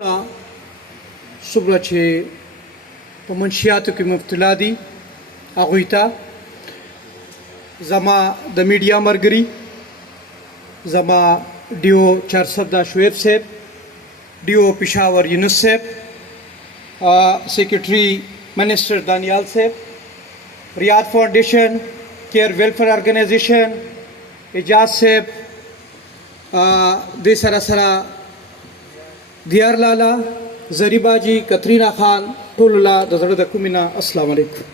څومره چې په منشیاتو کې مبتلا دي هغوی ته زما د میډیا ملګري زما ډیو چارسده شعیب صاحب ډیو پېښور یونس صاحب سیکرټري منسټر دانیال صاحب ریاض فاؤنډیشن کیر ویلفیر ارګنایزیشن اعجاز صاحب دې سره سره دیار لالا زریبا جی کترینا خان ټول لا د زړه د کومینه السلام علیکم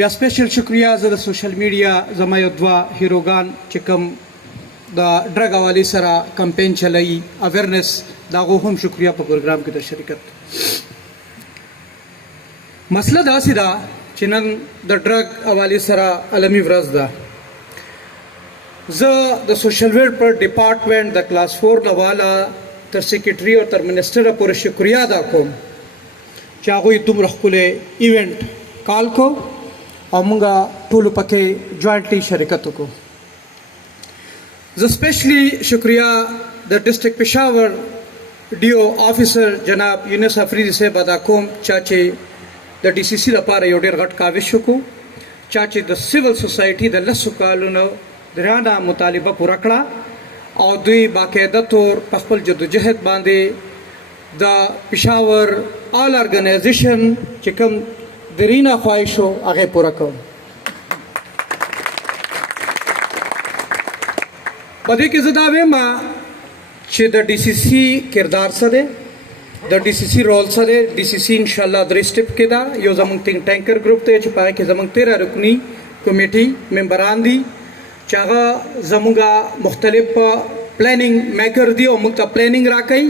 بیا سپیشل شکریا زه د سوشل میډیا زما یو دوه هیروګان چې کوم د ډرګ حوالې سره کمپین چلایي اویرنس د هغو هم شکریا په پروګرام کې د شرکت مسله داسې ده چې نن د ډرګ حوالې سره عالمي ورځ ده زه د سوشل ویلفیر ډپارټمنټ د کلاس 4 نه والا تر سیکرټري او تر منسټر پورې شکریا ادا کوم چې هغوی دومره ښکلی ایونټ کال کو او موږ ټولو پکې جوائنټلی شرکت وکړو زه سپیشلی شکریا د ډسټرکټ پېښور ډیو آفیسر جناب یونس افریدي صاحب ادا کوم چې د ډي سي سي لپاره یو ډېر غټ کاوش وکړو چې د سیول سوسایټي د لسو کالونو درانه مطالبه پوره کړه او دوی باقاعده طور په خپل جدوجهد باندې د پېښور آل ارګنایزیشن چې کوم درینه خواهش و هغه پوره کړ په دې کې زه دا وایم چې د ډي سي سي کردار څه دی د ډي سي سي رول څه دی ډي سي سي انشاءالله درې سټپ کې ده یو زموږ تھنک ټینکر ګروپ دی چې په هغې کې زموږ 13 رکني کمیټي ممبران دي چې هغه زموږه مختلف پلانینګ میکر دي او موږ ته پلانینګ راکوي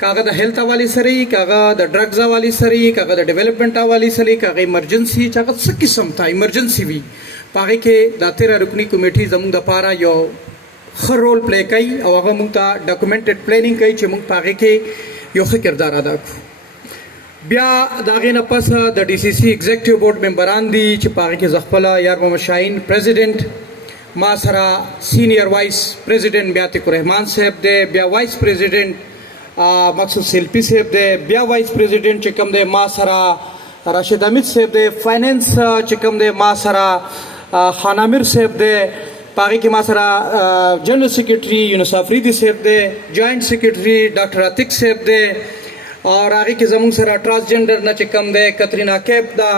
که هغه د هیلث حوالې سره وي که هغه د ډرګز حوالې سره وي که هغه د ډیولپمنټ حوالې سره وي که هغه ایمرجنسي چې هغه څه قسم ته ایمرجنسي وي په هغې کې دا 13 رکني کمیټي زموږ دپاره یو ښه رول پلی کوي او هغه موږ ته ډاکومنټډ پلانینګ کوي چې موږ په هغې کې یو ښه کردار ادا کړو بیا د هغې نه پس د ډي سي سي ایگزیکټیو بورډ ممبران دي چې په هغې کې زه خپله یار محمد شاهین پریزیډنټ ما سره سینیر وایس پریزیډنټ بیا عتیق الرحمان صاحب دی بیا وایس پریزیډنټ مقصود سیلپي صاحب دی بیا وایس پریزیډنټ چې کوم دی ما سره راشد حمید صاحب دی فاینانس چې کوم دی ما سره خان عامر صاحب دی په هغې کې ما سره جنرل سیکرټري یونس افریدي صاحب دی جوائنټ سیکرټري ډاکټر عتیق صاحب دی او هغې کې زموږ سره ټرانسجنډر نه چې کوم دی کترینا کیب ده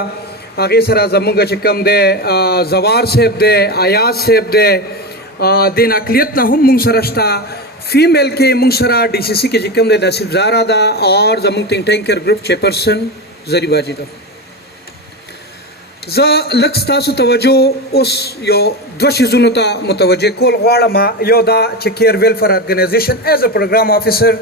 هغې سره زموږ چې کوم دی زوار صاحب دی ایاز صاحب دی د نقلیت نه هم موږ سره شته فیمیل کې موږ سره ډي سي سي کې چې کوم دی نصیب زارا ده او زموږ تھنک ټینکر ګروپ چیئرپرسن زریبا جي ده زه لږ ستاسو توجه اوس یو دوه شیزونو ته متوجه کول غواړم یو دا چې کیر ویلفیر ارګنایزیشن ایز ا پروګرام آفیسر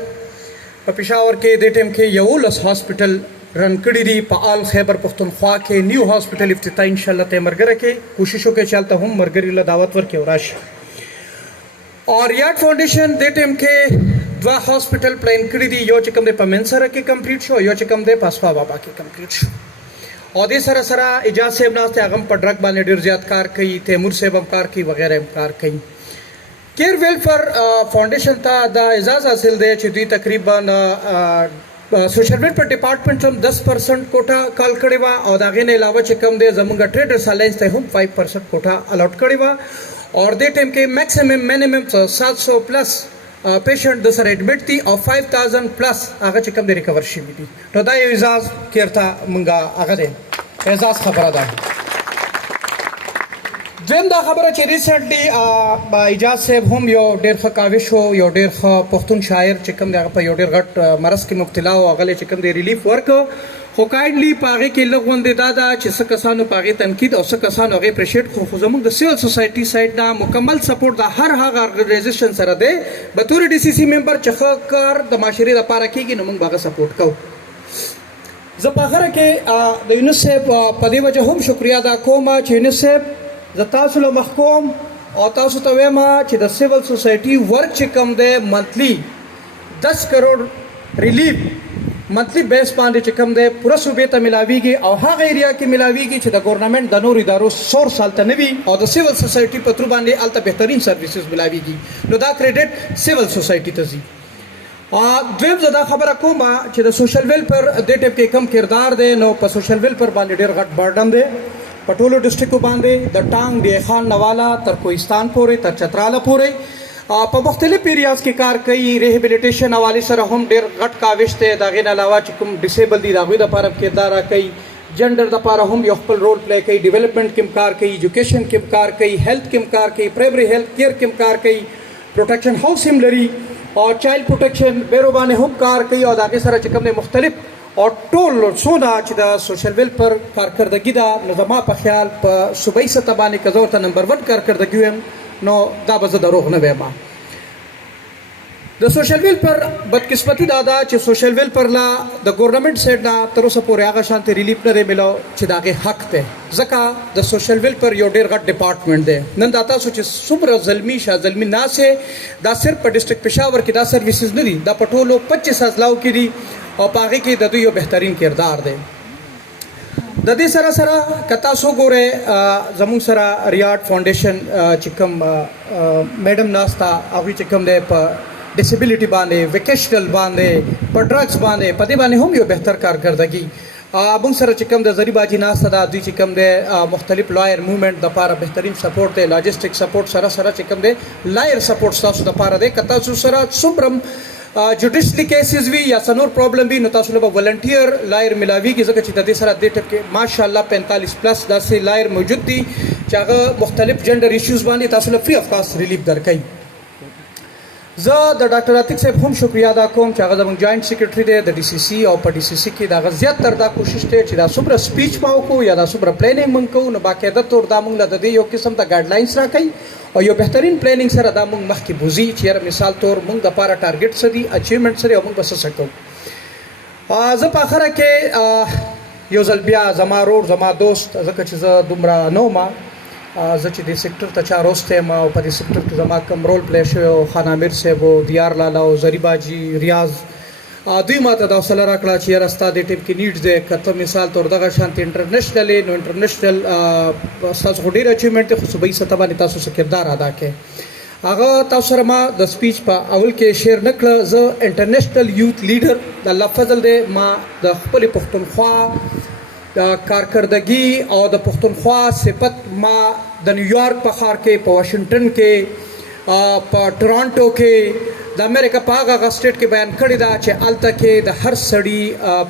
په پېښور کې دې ټایم کې 11 هاسپټل رن کړي دي په آل خیبر پښتونخوا کې نیو هاسپټل افتتاح انشاءالله ته مرګره کې کوشش وکړي چې هلته هم مرګري له دعوت ورکړي او راشي او ریاض فاؤنډیشن دې ټایم کې 2 هاسپټل پلان کړي دي یو چې کوم دی په منسره کې کمپلیټ شو یو چې کوم دی په اسفا بابا کې کمپلیټ شو او دې سره سره اعجاز صاحب ناست هغه هم په ډرګ باندې ډېر زیات کار کوي تیمور صاحب هم کار کوي وغیره هم کار کوي کیر ویلفیر فاؤنډیشن ته دا اعزاز حاصل دی چې دوی تقریبا سوشل ویلفیر ډپارټمنټ هم 10% کوټه کال کړې وه او د هغې نه علاوه چې کوم دی زموږ ټریډرس الاینس ته هم 5% کوټه الاټ کړې وه اور دې ټایم کې میکسیمم مینیمم 700 پلس پیشنټ د سره ایډمټ دي او 5000 پلس هغه چې کوم دی ریکور شوي دي نو دا یو اعزاز کیر ته موږ هغه دی اعزاز خبره ده دویم دا خبره چې ریسنټلی اعجاز صاحب هم یو ډېر ښه کاوش و یو ډېر ښه پښتون شاعر چې کوم دی هغه په یو ډېر غټ مرض کې مبتلا و هغه چې کوم دی ریلیف ورکړ خو کایډلی په هغې کې لږ غوندې دا ده چې څه کسانو په هغې تنقید او څه کسانو هغې اپریشیټ کړو خو زموږ د سیول سوسایټي سایډ نه مکمل سپورټ د هر هغه ارګنایزیشن سره دی بطور ډي سي سي ممبر چې ښه کار د معاشرې لپاره کېږي نو موږ به هغه سپورټ کوو زه په آخره کې د یونس صاحب په دې وجه هم شکریا ادا کوم چې یونس صاحب زه تاسو له محکوم او تاسو ته وایم چې د سیول سوسایټي ورک چې کوم دی منتلی 10 کروڑ ریلیف منتلی بیس باندې چې کوم دی پوره صوبې ته ملاویږي او هغه ایریا کې ملاویږي چې د ګورنمنټ د نورو ادارو سورس هلته نه وي او د سیول سوسایټي په ترو باندې هلته بهترین سروسز ملاویږي نو دا کریډټ سیول سوسایټي ته ځي دویم زه دا خبره کوم چې د سوشل ویلفیر دې ټیپ کې کم کردار دی نو په سوشل ویلفیر باندې ډېر غټ برډن دی په ټولو ډسټرکو باندې د ټانګ ډی خان نوالا تر کوهستان پورې تر چتراله پورې په مختلف ایریاز کې کار کوي ریهیبلیټیشن حوالې سره هم ډېر غټ کاوش دی د هغې نه علاوه چې کوم ډسیبل دي د هغوی دپاره کردار کوي جنډر دپاره هم یو خپل رول پلی کوي ډیولپمنټ کې هم کار کوي ایجوکیشن کې هم کار کوي هیلث کې هم کار کوي پرایمري هیلث کیر کې هم کار کوي پروټیکشن هاوس هم لري او چایلډ پروټیکشن بیرو باندې هم کار کوي او د هغې سره چې کوم دی مختلف او ټول څونه چې د سوشل ویلفیر کارکردګي ده نو زما په خیال په صوبایي سطح باندې که زه ورته نمبر 1 کارکردګي ویم نو دا به زه دروغ نه وایم د سوشل ویلفیر بدقسمتي دا ده چې سوشل ویلفیر لا د ګورنمنټ سایډ نه تر اوسه پورې هغه شانتې ریلیف نه دی میلاو چې د هغې حق دی ځکه د سوشل ویلفیر یو ډېر غټ ډپارټمنټ دی نن دا تاسو چې څومره ظلمي شاه ظلمي ناسې دا صرف په ډسټرکټ پېښور کې دا سروسز نه دي دا په ټولو 25 اضلاعو کې دي او په هغې کې د دوی یو بهترین کردار دی د دې سره سره که تاسو ګورئ زموږ سره ریاض فاونډیشن چې کوم میډم ناسته هغوی چې کوم دی په ډسیبلیټي باندې ویکیشنل باندې په ډرګس باندې په دې باندې هم یو بهتر کارکردګي موږ سره چې کوم د زری باجي ناسته ده دوی چې کوم دی مختلف لایر موومنټ دپاره بهترین سپورټ دی لاجسټک سپورټ سره سره چې کوم دی لایر سپورټ ستاسو دپاره دی که تاسو سره څومره جوډیشلی کیسز وي یا څه نور پرابلم وي نو تاسو له به ولنټیر لایر ملاویږي ځکه چې د دې سره دې ټپ کې ماشاءالله 45 پلس داسې لایر موجود دي چې هغه مختلف جنډر ایشوز باندې تاسو له فری اف کاسټ ریلیف درکوي زه د ډاکټر عتیق صاحب هم شکریه ادا کوم چې هغه زموږ جوائنټ سیکرټري دی د ډي سی سی او په ډي سی سی کې د هغه زیاتر دا کوشش دی چې دا څومره سپیچ ما وکړو یا دا څومره پلانینګ موږ کوو نو باقاعده طور دا موږ له د دې یو قسم ته ګایډلاینس راکوي او یو بهترین پلانینګ سره دا موږ مخکې بوځي چې یاره مثال طور موږ دپاره ټارګېټ څه دي اچیومنټ څه دي او موږ به څه کوو زه په اخره کې یو ځل بیا زما رور زما دوست ځکه چې زه دومره نه وم زه چې دې سیکټر ته چا روستی یم او په دې سیکټر کې زما کوم رول پلی شوی او خان عامر صاحب او دیار لالا او زری باجي ریاض دوی ما ته دا حوصله راکړه چې یاره ستا دې ټیم کې نیډز دی که ته مثال طور دغه شانتې انټرنیشنل نو انټرنیشنل ستاسو خو ډېر اچیومنټ دی خو صوبایي سطح باندې تاسو څه کردار ادا کړئ هغه تاسو سره ما د سپیچ په اول کې شیر نه کړه زه انټرنیشنل یوث لیډر د الله فضل دی ما د خپلې پښتونخوا د کارکردګي او د پښتونخوا صفت ما د نیویارک په ښار کې په واشنګټن کې په ټورانټو کې د امریکا په هغه سټیټ کې بیان کړې ده چې هلته کې د هر سړي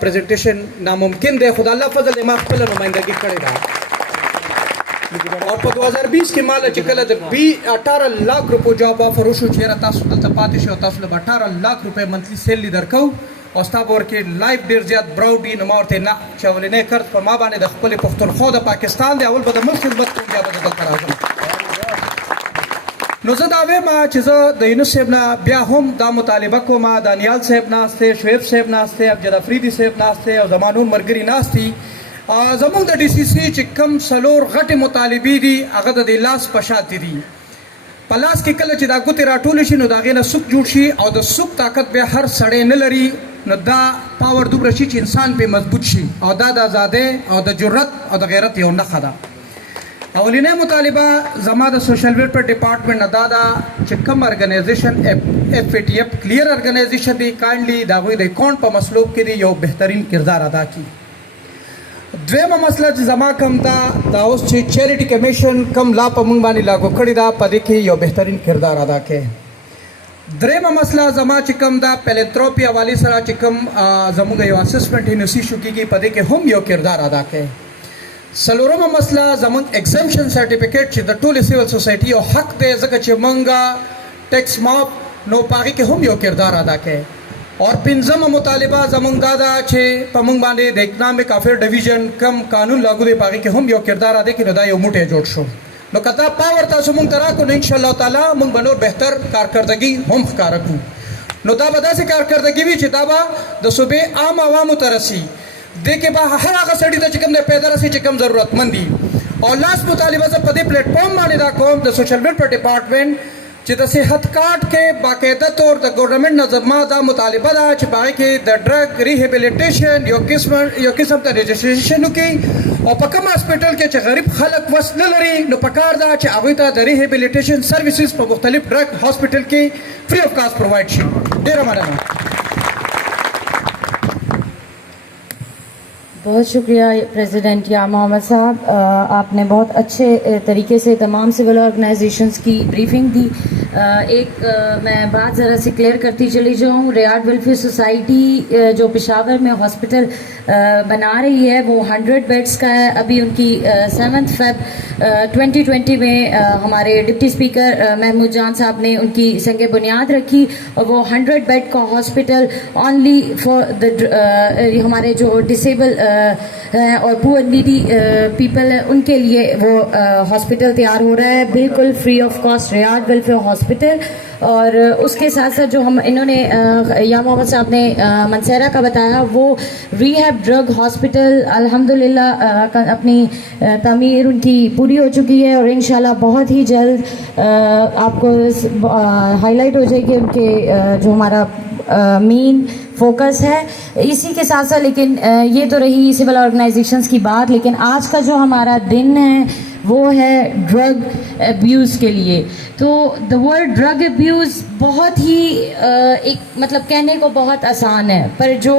پریزنټیشن ناممکن دی خو د الله فضل دی ما خپله نمایندګي کړې ده او په 2020 کې ماله چې کله د 18 लाख روپو جاب آفر وشو چې یاره تاسو دلته پاتې شئ او تاسو له 18 लाख روپۍ منتلي سیلري درکوو او ستا به ورکې لایف ډېر زیات براوډ وي نو ما ورته نه چې اولنی قرض په ما باندې د خپلې پښتونخوا د پاکستان دی اول به د ملک خدمت کوم بیا به زه دلته راځم نو زه دا وایم چې زه د یونس صاحب نه بیا هم دا مطالبه کوم دانیال صاحب ناست دی شعیب صاحب ناست دی افجد افریدي صاحب ناست دی او زما نور ملګري ناست دي زموږ د ډي سی سی چې کم څلور غټې مطالبې دي هغه د دې لاس په شاتې دي په لاس کې کله چې دا ګوتې راټولې شي نو د هغې نه سوک جوړ شي او د سوک طاقت بیا هر سړی نه لري نو دا پاور دومره شي چې انسان پې مضبوط شي او دا د ازادۍ او د جرت او د غیرت یو نښه ده اولینی مطالبه زما د سوشل ویلفیر ډپارټمنټ نه دا ده چې کوم ارګنایزیشن اف ای ټي اف کلیر ارګنایزیشن دی کاینډلي د هغوی د اکاونټ په مسلو کې دی یو بهترین کردار ادا کړي دویمه مسله چې زما کوم دا اوس چې چیریټي کمیشن کوم لا په موږ باندې لاګو کړې ده په دې کې یو بهترین کردار ادا کړي درېیمه مسله زما چې کوم دا پیلنتروپي حوالې سره چې کوم زموږ یو اسسمنټ انوسی شو کېږي په دې کې هم یو کردار ادا کړي څلورمه مسله زموږ ایگزمپشن سرټیفیکیټ چې د ټولې سیول سوسایټي یو حق دی ځکه چې موږ ټیکس ماف نو په هغې کې هم یو کردار ادا کړي اور پنځمه مطالبه زموږ دا ده چې په موږ باندې د اکنامک افیر ډویژن کم قانون لاګو دی په هغې کې هم یو کردار ادا کړي نو دا یو موټی جوړ شو نو که دا پاور تاسو موږ ته راکړو نو انشاءالله تعالی موږ به نور بهتر کارکردګي هم ښکاره کړو نو دا به داسې کارکردګي وي چې دا به د صوبې عام عوامو ته رسي دې کې به هر هغه سړي ته چې کوم دی پیدا رسي چې کوم ضرورتمند دي او لاس مطالبه زه په دې پلیټفارم باندې دا کوم د سوشل ویلفیر ډپارټمنټ چې د صحت کارت کې باقاعده طور د ګورنمنټ نه زما دا مطالبه ده چې په هغې کې د ډرګ ریهیبلیټیشن یو قسم ته رجسټریشن وکړي او په کوم هاسپټل کې چې غریب خلک وس نه لري نو پکار ده چې هغوی ته د ریهیبلیټیشن سروسز په مختلف ډرګ هاسپټل کې فری اف کاسټ پرووایډ شي ډېره مننه बहुत शुक्रिया प्रेसिडेंट या मोहम्मद साहब, आपने बहुत अच्छे तरीके से तमाम सिविल ऑर्गेनाइजेशंस की ब्रीफिंग दी। मैं बात ज़रा से क्लियर करती चली जाऊँ। रियाद वेलफेयर सोसाइटी जो पेशावर में हॉस्पिटल बना रही है वो 100 बेड्स का है। अभी उनकी 7 Feb 2020 में हमारे डिप्टी स्पीकर महमूद जान साहब ने उनकी संग बुनियाद रखी और वो 100 बेड का हॉस्पिटल ओनली फॉर द हमारे जो डिसेबल और पुअर नीडी पीपल है उनके लिए वो हॉस्पिटल तैयार हो रहा है, बिल्कुल free of cost Riyadh welfare hospital. और उसके साथ साथ जो हम इन्होंने या मोहम्मद साहब ने मनसेरा का बताया वो रीहैब ड्रग हॉस्पिटल अल्हम्दुलिल्लाह अपनी तामीर उनकी पूरी हो चुकी है और इंशाल्लाह बहुत ही जल्द आपको हाईलाइट हो जाएगी उनके जो हमारा मेन फोकस है। इसी के साथ साथ लेकिन ये तो रही सिविल ऑर्गेनाइजेशंस की बात, लेकिन आज का जो हमारा दिन है वो है ड्रग अब्यूज़ के लिए। तो द वर्ड ड्रग अब्यूज़ बहुत ही एक मतलब कहने को बहुत आसान है, पर जो